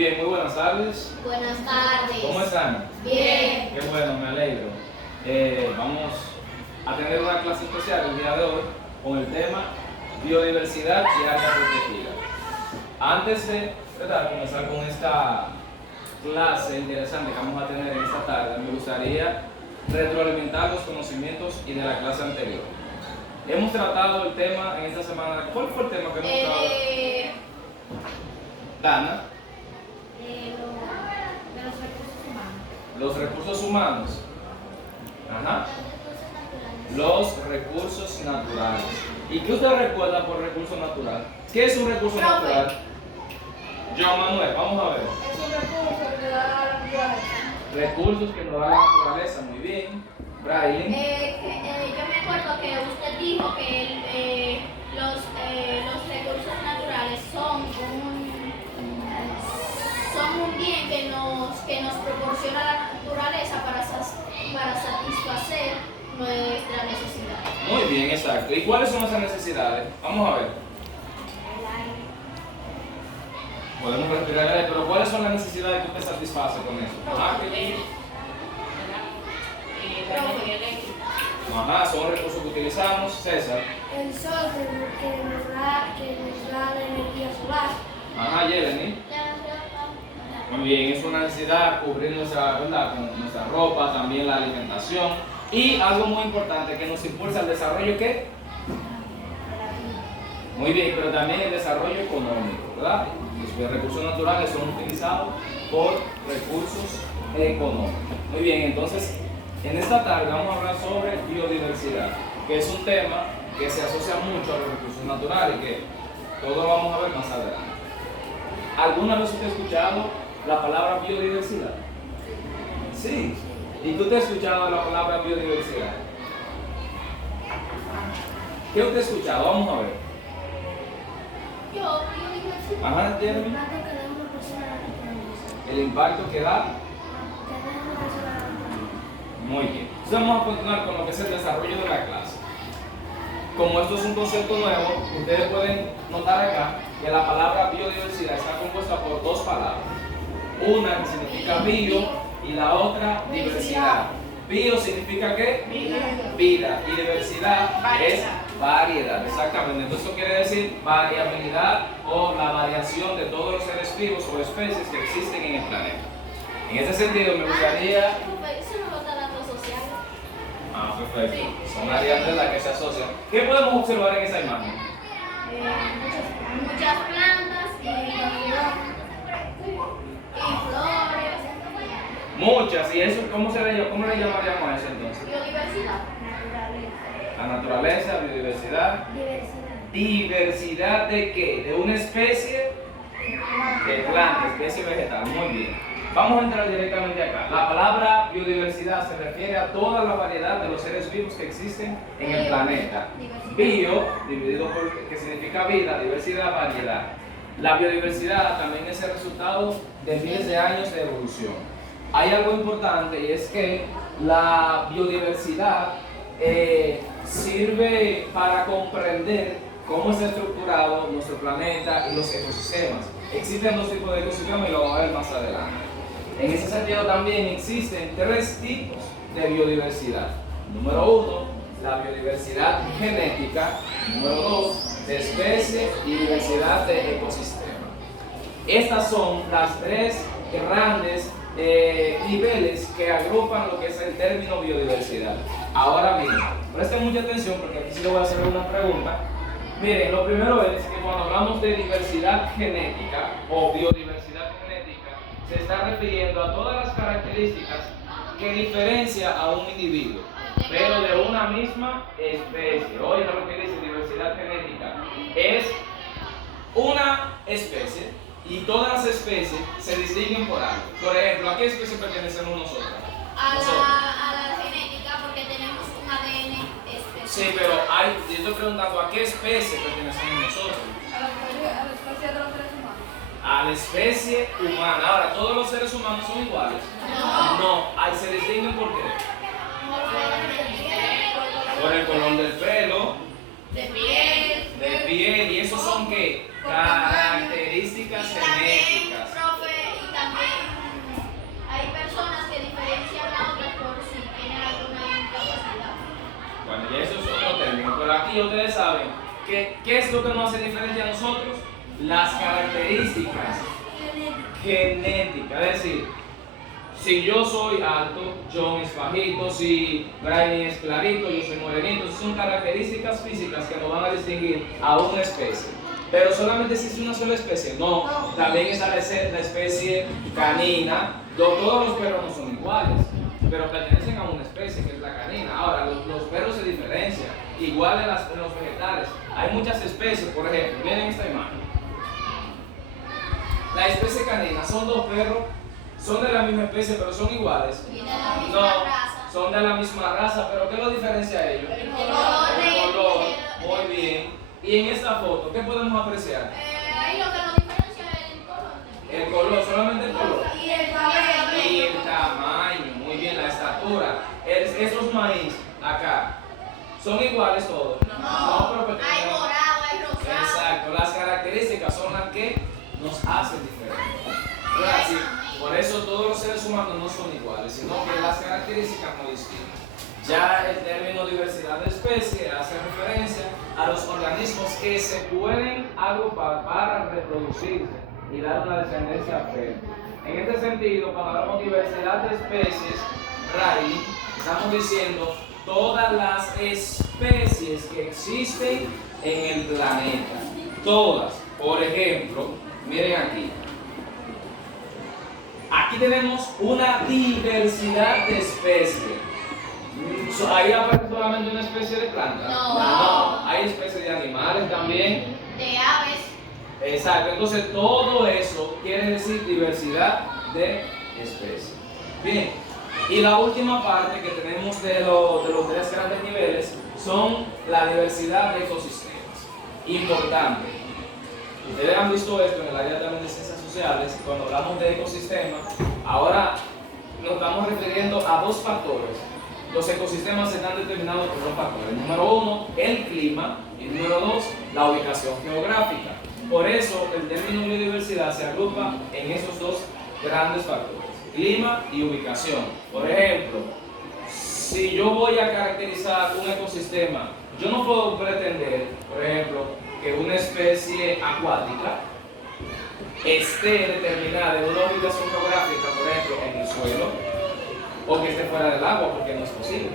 Bien, muy buenas tardes. Buenas tardes. ¿Cómo están? Bien. Qué bueno, me alegro. Vamos a tener una clase especial el día de hoy con el tema biodiversidad y área protegida. Antes de comenzar con esta clase interesante que vamos a tener en esta tarde, me gustaría retroalimentar los conocimientos y de la clase anterior. Hemos tratado el tema en esta semana. ¿Cuál fue el tema que hemos tratado? Dana. De los recursos humanos. Los recursos humanos. Ajá. Los recursos naturales. ¿Y qué usted recuerda por recurso natural? ¿Qué es un recurso natural? John Manuel, vamos a ver. Es un recurso que da la naturaleza. Recursos que nos da la naturaleza, muy bien. Brian. Yo me acuerdo que usted dijo que los recursos naturales son un bien que nos proporciona la naturaleza para satisfacer nuestras necesidades. Muy bien, exacto. ¿Y cuáles son esas necesidades? Vamos a ver. El aire. Podemos respirar el aire, pero ¿cuáles son las necesidades que usted satisface con eso? Ajá, Ajá, son recursos que utilizamos. César. El sol que nos da la energía solar. Ajá, Yeleni. Muy bien, es una necesidad cubrir nuestra, ¿verdad? Con nuestra ropa, también la alimentación y algo muy importante que nos impulsa el desarrollo, ¿qué? Muy bien, pero también el desarrollo económico, ¿verdad? Los recursos naturales son utilizados por recursos económicos. Muy bien, entonces en esta tarde vamos a hablar sobre biodiversidad, que es un tema que se asocia mucho a los recursos naturales y que todo lo vamos a ver más adelante. ¿Alguna vez usted ha escuchado la palabra biodiversidad? Sí. ¿Y tú te has escuchado la palabra biodiversidad? ¿Qué usted ha escuchado? Vamos a ver. Biodiversidad. Ajá, Jeremy. El impacto que da. Muy bien. Entonces vamos a continuar con lo que es el desarrollo de la clase. Como esto es un concepto nuevo, ustedes pueden notar acá que la palabra biodiversidad está compuesta por dos palabras. Una que significa bio y la otra diversidad. Bio significa ¿qué? Vida. Y diversidad es variedad. Exactamente. Entonces esto quiere decir variabilidad o la variación de todos los seres vivos o especies que existen en el planeta. En ese sentido me gustaría... Eso no lo está dando social. Ah, perfecto. Son áreas de las que se asocian. ¿Qué podemos observar en esa imagen? Muchas plantas y flores. Muchas. ¿Y eso cómo le llamaríamos a eso entonces? Biodiversidad. La naturaleza, biodiversidad. ¿Diversidad de qué? ¿De una especie? De planta, especie vegetal. Muy bien. Vamos a entrar directamente acá. La palabra biodiversidad se refiere a toda la variedad de los seres vivos que existen en el planeta. Bio, dividido por, que significa vida, diversidad, variedad. La biodiversidad también es el resultado de miles de años de evolución. Hay algo importante y es que la biodiversidad sirve para comprender cómo está estructurado nuestro planeta y los ecosistemas. Existen dos tipos de ecosistemas y lo vamos a ver más adelante. En ese sentido también existen tres tipos de biodiversidad. Número uno, la biodiversidad genética. Número dos, de especie y diversidad de ecosistema. Estas son las tres grandes niveles que agrupan lo que es el término biodiversidad. Ahora bien, presten mucha atención porque aquí sí le voy a hacer una pregunta. Miren, lo primero es que cuando hablamos de diversidad genética o biodiversidad genética, se está refiriendo a todas las características que diferencia a un individuo, pero de una misma especie. Oigan lo que dice diversidad genética. Es una especie y todas las especies se distinguen por algo. Por ejemplo, ¿a qué especie pertenecemos nosotros? A la genética, porque tenemos un ADN especial. Sí, pero yo estoy preguntando ¿a qué especie pertenecemos nosotros? A la especie de los seres humanos. A la especie humana. Ahora, ¿todos los seres humanos son iguales? No. Se distinguen ¿por qué? Por el color del pelo, De piel. ¿y esos son qué? Características genéticas. Profe, aquí ustedes saben que ¿qué es lo que nos hace diferente a nosotros? Las características genéticas. Es decir, si yo soy alto, John es bajito, si Brian es clarito, yo soy morenito. Esas son características físicas que nos van a distinguir a una especie. Pero solamente existe una sola especie. No, también está la especie canina. Todos los perros no son iguales, pero pertenecen a una especie que es la canina. Ahora, los perros se diferencian, igual en los vegetales. Hay muchas especies, por ejemplo, miren esta imagen. La especie canina son dos perros, son de la misma especie, pero son iguales. Y de la misma No, raza. son de la misma raza, pero ¿qué los diferencia a ellos? El color. Muy bien. Y en esta foto, ¿qué podemos apreciar? Ahí lo que nos diferencia es el color. El color, solamente el color. Y el tamaño. Y el tamaño, muy bien, la estatura. Esos maíz acá, ¿son iguales todos? No, pero hay pertenecen- morado, hay rosado. Exacto, las características son las que nos hacen diferentes. ¿Verdad? Sí, por eso todos los seres humanos no son iguales, sino que las características nos distinguen. Ya el término diversidad de especies hace referencia a los organismos que se pueden agrupar para reproducirse y dar una descendencia fértil. En este sentido, cuando hablamos de diversidad de especies, Riley, estamos diciendo todas las especies que existen en el planeta. Todas. Por ejemplo, miren aquí. Aquí tenemos una diversidad de especies. ¿Ahí aparece solamente una especie de planta? No. Hay especies de animales también. De aves. Exacto, entonces todo eso quiere decir diversidad de especies. Bien, y la última parte que tenemos de los tres grandes niveles son la diversidad de ecosistemas. Importante. Ustedes han visto esto en el área también de ciencias sociales, cuando hablamos de ecosistemas, ahora nos estamos refiriendo a dos factores. Los ecosistemas están determinados por dos factores. Número uno, el clima, y número dos, la ubicación geográfica. Por eso el término biodiversidad se agrupa en esos dos grandes factores, clima y ubicación. Por ejemplo, si yo voy a caracterizar un ecosistema, yo no puedo pretender, por ejemplo, que una especie acuática esté determinada en una ubicación geográfica, por ejemplo, en el suelo, o que esté fuera del agua, porque no es posible,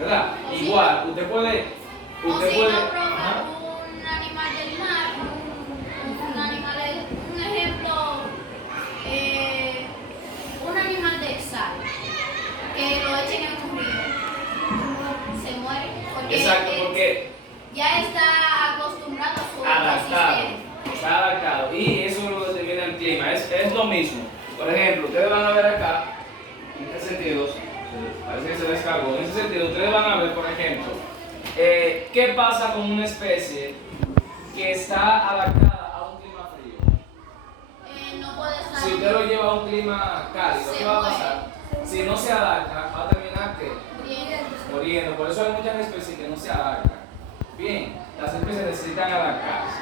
¿verdad? Igual, usted puede... O si puede no, ajá. un animal del mar, un animal, un ejemplo, un animal de sal, que lo echen en un río, se muere. Exacto, porque ya está acostumbrado a su adaptado, ecosistema. está adaptado, y eso lo determina el clima, es lo mismo. Por ejemplo, ustedes van a ver acá, en este sentido, parece que se descargó, en ese sentido, ustedes van a ver, por ejemplo, ¿qué pasa con una especie que está adaptada a un clima frío? No puede estar. Si usted lo lleva a un clima cálido, Se ¿qué va a muere. pasar? Si no se adapta, va a terminar ¿qué? Muriendo. Por eso hay muchas especies que no se adaptan. Bien, las especies necesitan adaptarse.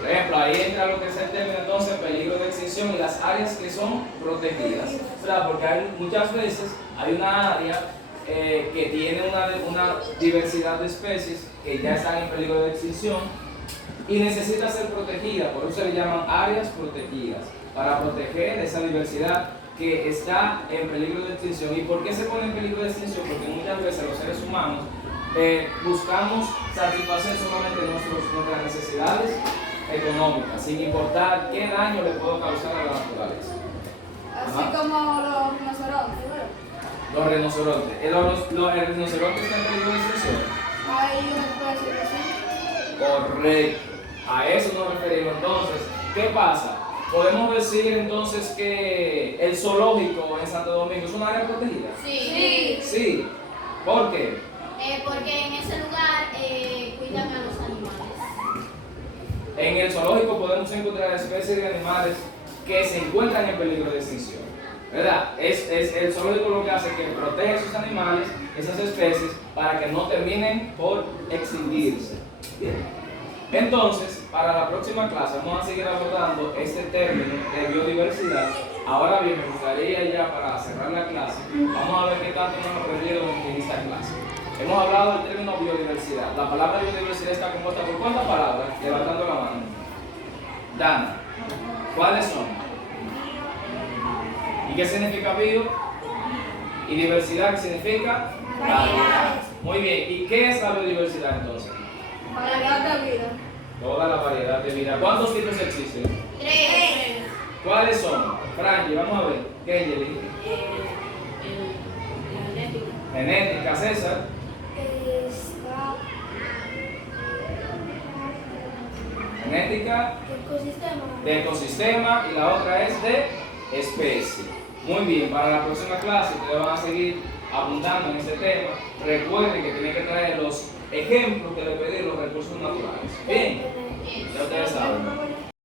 Por ejemplo, ahí entra lo que es el término entonces peligro de extinción y las áreas que son protegidas. O sea, porque hay, muchas veces hay una área que tiene una diversidad de especies que ya están en peligro de extinción y necesita ser protegida, por eso se le llaman áreas protegidas, para proteger esa diversidad que está en peligro de extinción. ¿Y por qué se pone en peligro de extinción? Porque muchas veces los seres humanos buscamos satisfacer solamente nuestras necesidades económicas, sin importar qué daño le puedo causar a la naturaleza. Así como los rinocerontes, ¿verdad? Los rinocerontes. ¿El rinoceronte está en peligro de extinción? Hay una especie que sí. Correcto. A eso nos referimos. Entonces, ¿qué pasa? Podemos decir entonces que el zoológico en Santo Domingo es un área protegida. Sí. Sí. ¿Por qué? Porque en ese lugar cuidan a los animales. En el zoológico podemos encontrar especies de animales que se encuentran en peligro de extinción, ¿verdad? Es el zoológico lo que hace es que protege a esos animales, esas especies, para que no terminen por extinguirse. Bien. Entonces, para la próxima clase vamos a seguir abordando este término de biodiversidad. Ahora bien, me gustaría ya para cerrar la clase, vamos a ver qué tanto hemos aprendido en esta clase. Hemos hablado del término biodiversidad. La palabra biodiversidad está compuesta por ¿cuántas palabras? Levantando la mano. Dana, ¿cuáles son? ¿Y qué significa bio? ¿Y diversidad qué significa? Variedades. Muy bien. ¿Y qué es la biodiversidad entonces? Variedad de vida. Toda la variedad de vida. ¿Cuántos tipos existen? 3. ¿Cuáles son? Frankie, vamos a ver. Kengeli. Genética, César. Está Genética ecosistema. de ecosistema y la otra es de especie. Muy bien, para la próxima clase ustedes van a seguir abundando en este tema. Recuerden que tienen que traer los ejemplos que les pedí los recursos naturales. Bien, ya ustedes saben.